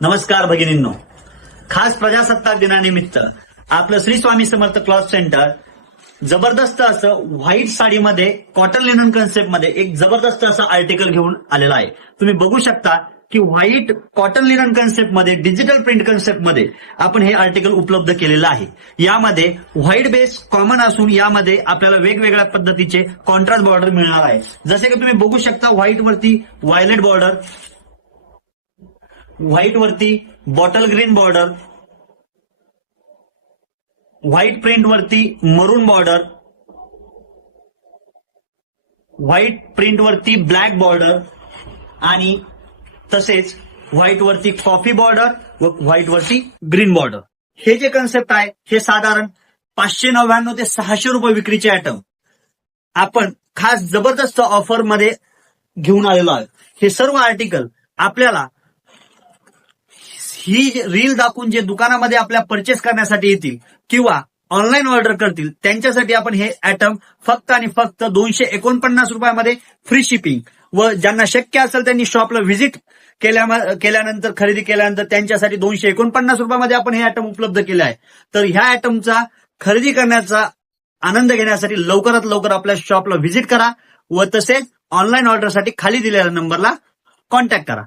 नमस्कार भगिनींनो, खास प्रजासत्ताक दिनानिमित्त आपलं श्री स्वामी समर्थ क्लॉथ सेंटर जबरदस्त असं व्हाईट साडीमध्ये कॉटन लिनन कन्सेप्टमध्ये एक जबरदस्त असं आर्टिकल घेऊन आलेला आहे. तुम्ही बघू शकता की व्हाईट कॉटन लिनन कन्सेप्टमध्ये डिजिटल प्रिंट कन्सेप्टमध्ये आपण हे आर्टिकल उपलब्ध केलेलं आहे. यामध्ये व्हाईट बेस कॉमन असून यामध्ये आपल्याला वेगवेगळ्या पद्धतीचे कॉन्ट्रास्ट बॉर्डर मिळणार आहे. जसे की तुम्ही बघू शकता व्हाईट वरती व्हायलेट बॉर्डर, व्हाईट वरती bottle green border, white print वरती मरून बॉर्डर, व्हाईट प्रिंट वरती ब्लॅक बॉर्डर आणि तसेच व्हाईट वरती कॉफी बॉर्डर व व्हाईट वरती ग्रीन बॉर्डर. हे जे कन्सेप्ट आहे हे साधारण 599 ते 600 रुपये विक्रीचे आयटम आपण खास जबरदस्त ऑफर मध्ये घेऊन आलेलो आहे. हे सर्व आर्टिकल आपल्याला ही रील दाखवून जे दुकानामध्ये आपल्या परचेस करण्यासाठी येतील किंवा ऑनलाईन ऑर्डर करतील त्यांच्यासाठी आपण हे आयटम फक्त आणि फक्त 249 रुपयामध्ये फ्री शिपिंग व ज्यांना शक्य असेल त्यांनी शॉपला व्हिजिट केल्यानंतर खरेदी केल्यानंतर त्यांच्यासाठी 249 रुपयामध्ये आपण हे आयटम उपलब्ध केले आहे. तर ह्या आयटमचा खरेदी करण्याचा आनंद घेण्यासाठी लवकरात लवकर आपल्या शॉपला व्हिजिट करा व तसेच ऑनलाईन ऑर्डरसाठी खाली दिलेल्या नंबरला कॉन्टॅक्ट करा.